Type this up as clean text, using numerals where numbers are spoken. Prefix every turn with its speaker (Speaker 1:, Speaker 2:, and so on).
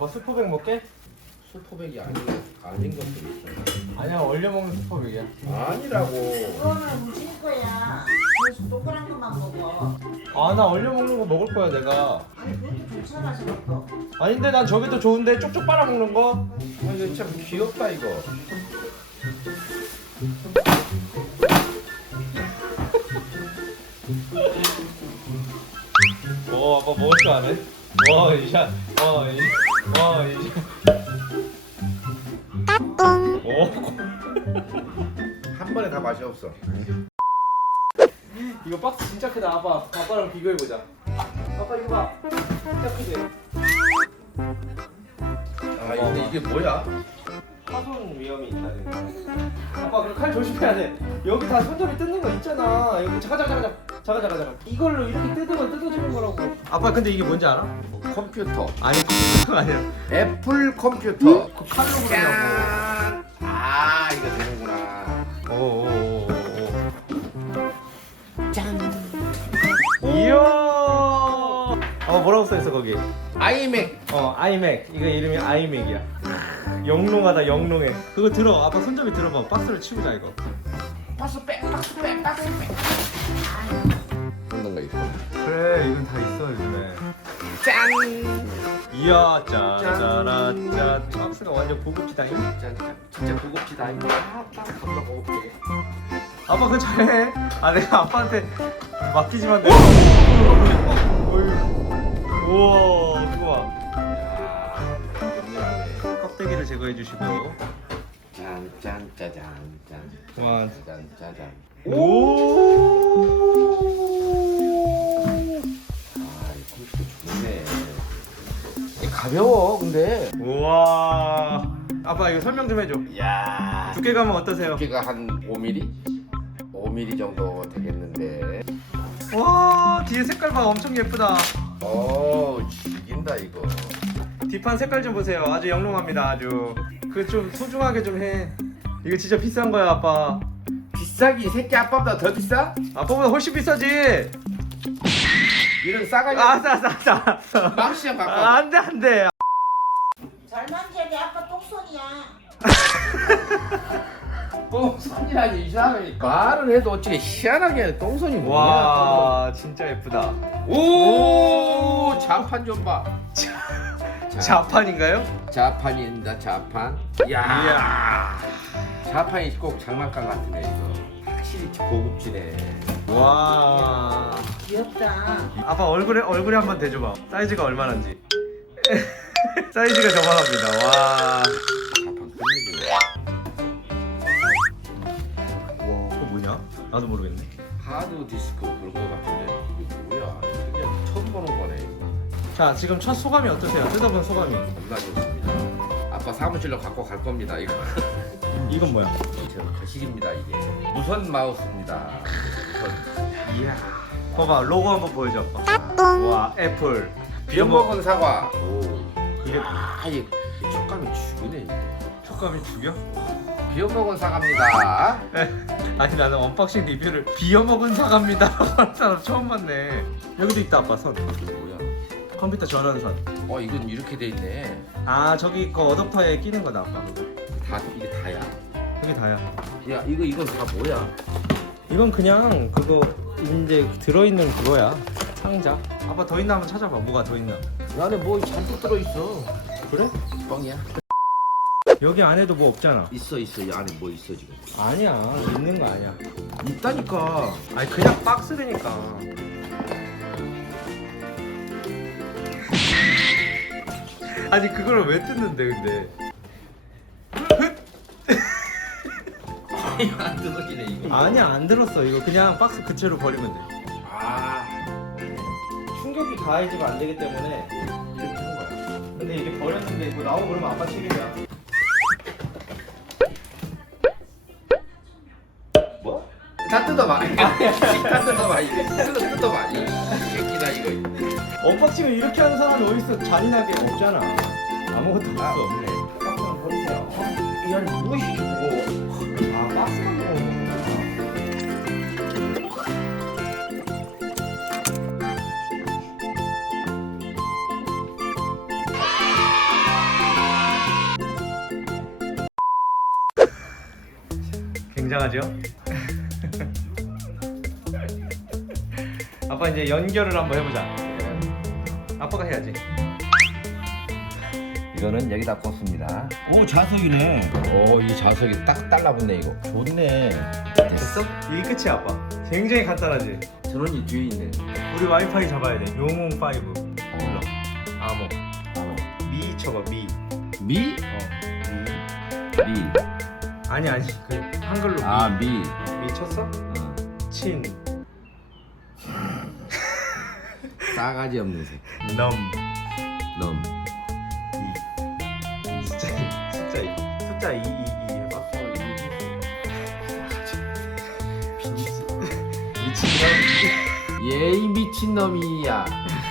Speaker 1: 아빠 수포백 먹게?
Speaker 2: 수포백이 아닌 것도 있어.
Speaker 1: 아니야 얼려 먹는 수포백이야.
Speaker 2: 아니라고.
Speaker 3: 그거는 묵힐 거야. 그래서 동그란 것만 먹어.
Speaker 1: 아 나 얼려 먹는 거 먹을 거야 내가.
Speaker 3: 아니 그것도 괜찮아 저것도.
Speaker 1: 아닌데 난 저게 더 좋은데 쪽쪽 빨아 먹는 거.
Speaker 2: 아, 이거 참 귀엽다 이거.
Speaker 1: 아빠 먹을 줄 아네. 와 이샷. 와 이샷.
Speaker 2: 한 번에 다 맛이 없어.
Speaker 1: 이거 박스 진짜 크다. 아빠랑 비교해 보자. 아빠 이거 봐. 진짜 크지.
Speaker 2: 아 근데 이게 뭐야?
Speaker 1: 파손 위험이 있다. 아빠 그 칼 조심해야 돼. 여기 다 손잡이 뜯는 거 있잖아. 여기 잠깐. 이걸로 이렇게 뜯으면 뜯어지는 거라고. 아빠 근데 이게 뭔지 알아?
Speaker 2: 컴퓨터.
Speaker 1: 아니 뜯는 거 아니야.
Speaker 2: 애플 컴퓨터.
Speaker 1: 그 칼로 그러냐고.
Speaker 2: 짠. 아 이거 되는구나.
Speaker 1: 오오오오.
Speaker 2: 짠.
Speaker 1: 이야. 뭐라고 써있어 거기?
Speaker 2: 아이맥.
Speaker 1: 아이맥. 이거 이름이 아이맥이야. 영롱하다 영롱해. 그거 들어. 아빠 손잡이 들어봐. 박스를 치우자 이거.
Speaker 2: 박스 빼. 그런 거 있어.
Speaker 1: 그래 이건 다 있어 요즘에.
Speaker 2: 짠.
Speaker 1: 이야 짜라짠. 박스가 완전 고급지다잉.
Speaker 2: 짠. 진짜 고급지다 이거. 딱 겁나 고급지.
Speaker 1: 아빠 그거 잘해. 내가 아빠한테 맡기지만 돼. 우와 좋아. 껍데기를 제거해 주시고.
Speaker 2: 짠.
Speaker 1: 와.
Speaker 2: 짠.
Speaker 1: 오.
Speaker 2: 아, 이 컴퓨터 좋네. 가벼워, 근데.
Speaker 1: 우와. 아빠 이거 설명 좀 해줘.
Speaker 2: 야.
Speaker 1: 두께감은 어떠세요?
Speaker 2: 두께가 한 5mm? 5mm 정도 되겠는데.
Speaker 1: 와 뒤에 색깔 봐 엄청 예쁘다.
Speaker 2: 죽인다 이거.
Speaker 1: 뒷판 색깔 좀 보세요. 아주 영롱합니다. 아주. 그 좀 소중하게 좀 해. 이거 진짜 비싼 거야 아빠.
Speaker 2: 비싸기 새끼 아빠보다 더 비싸?
Speaker 1: 아빠보다 훨씬 비싸지.
Speaker 2: 이런 싸가지.
Speaker 1: 싸.
Speaker 2: 망치형 갖고.
Speaker 1: 안돼.
Speaker 3: 잘 만져야 아빠 똥손이야.
Speaker 2: 똥손이라니 이상하게 말을 해도 어찌게 희한하게 똥손이 뭐냐.
Speaker 1: 와 진짜 예쁘다.
Speaker 2: 오 자판 좀 봐.
Speaker 1: 자판인가요?
Speaker 2: 자판입니다 자판.
Speaker 1: 이야.
Speaker 2: 자판이 꼭 장난감 같으네 이거. 확실히 고급지네.
Speaker 1: 와.
Speaker 3: 귀엽다.
Speaker 1: 아빠 얼굴에 한번 대줘봐. 사이즈가 얼마나인지. 사이즈가 저만합니다. 와.
Speaker 2: 자판 끝내주네.
Speaker 1: 와 그거 뭐냐? 나도 모르겠네.
Speaker 2: 하드 디스크 그런 거 같은데 이게 뭐야? 그냥 처음 보는 거네 이거.
Speaker 1: 자 지금 첫 소감이 어떠세요? 뜯어본 소감이.
Speaker 2: 겁나 좋습니다. 아빠 사무실로 갖고 갈 겁니다 이거.
Speaker 1: 이건 뭐야?
Speaker 2: 저 거식입니다 이게. 무선 마우스입니다. 무선.
Speaker 1: 이야. 봐봐 로고 한번 보여줘 아빠. 와 애플.
Speaker 2: 비어먹은 사과. 오.
Speaker 1: 이게
Speaker 2: 이 촉감이 죽이네 이게.
Speaker 1: 촉감이 죽여?
Speaker 2: 비어먹은 사과입니다.
Speaker 1: 아니 나는 언박싱 리뷰를 비어먹은 사과입니다 하는 사람 처음 봤네. 여기도 있다 아빠 선.
Speaker 2: 뭐야?
Speaker 1: 컴퓨터 전원선.
Speaker 2: 이건 이렇게 돼 있네.
Speaker 1: 저기 그 어댑터에 끼는 거다 아빠.
Speaker 2: 다 이게 다야?
Speaker 1: 이게 다야.
Speaker 2: 야 이건 다 뭐야?
Speaker 1: 이건 그냥 그거 이제 들어있는 그거야. 상자. 아빠 더 있나 한번 찾아봐. 뭐가 더 있나.
Speaker 2: 안에 뭐 잔뜩 들어 있어.
Speaker 1: 그래?
Speaker 2: 뻥이야?
Speaker 1: 여기 안에도 뭐 없잖아.
Speaker 2: 있어 이 안에 뭐 있어 지금?
Speaker 1: 아니야 있는 거 아니야.
Speaker 2: 있다니까.
Speaker 1: 아니 그냥 박스라니까. 아니 그걸 왜 뜯는데 근데.
Speaker 2: 이거 안 뜯어지네 이거.
Speaker 1: 아니야 안 들었어. 이거 그냥 박스 그채로 버리면 돼.
Speaker 2: 아.
Speaker 1: 충격이 가해지면 안 되기 때문에 이렇게 한 거야. 근데 이게 버렸는데 이거 나오고 그러면 아빠 책임이야.
Speaker 2: 뭐? 다 뜯어봐. 다 뜯어봐 이게. 뜯어봐 이 새끼다 이거.
Speaker 1: 언박싱을 이렇게 하는 사람이 어딨어. 잔인하게 없잖아. 아무것도 없어.
Speaker 2: 없네.
Speaker 1: 박스만 버리세요.
Speaker 2: 이 안에 무엇이 있고?
Speaker 1: 박스만 먹는 거구나. 굉장하죠? 아빠 이제 연결을 한번 해보자. 아빠가 해야지.
Speaker 2: 이거는 여기다 꽂습니다. 오 자석이네. 오 이 자석이 딱 달라붙네 이거. 좋네.
Speaker 1: 됐어? 이게 끝이야 아빠. 굉장히 간단하지?
Speaker 2: 전원이 뒤에 있네.
Speaker 1: 우리 와이파이 잡아야 돼. 용홍 5 몰라. 아모. 미 쳐봐 미.
Speaker 2: 미?
Speaker 1: 미.
Speaker 2: 미.
Speaker 1: 아니 그 한글로 미.
Speaker 2: 아 미.
Speaker 1: 미 쳤어? 친.
Speaker 2: 싸가지 없는 새.
Speaker 1: 넘.
Speaker 2: 넘.
Speaker 1: 숫자 2. 숫자 2 해봐.
Speaker 2: 예이 미친 놈이야.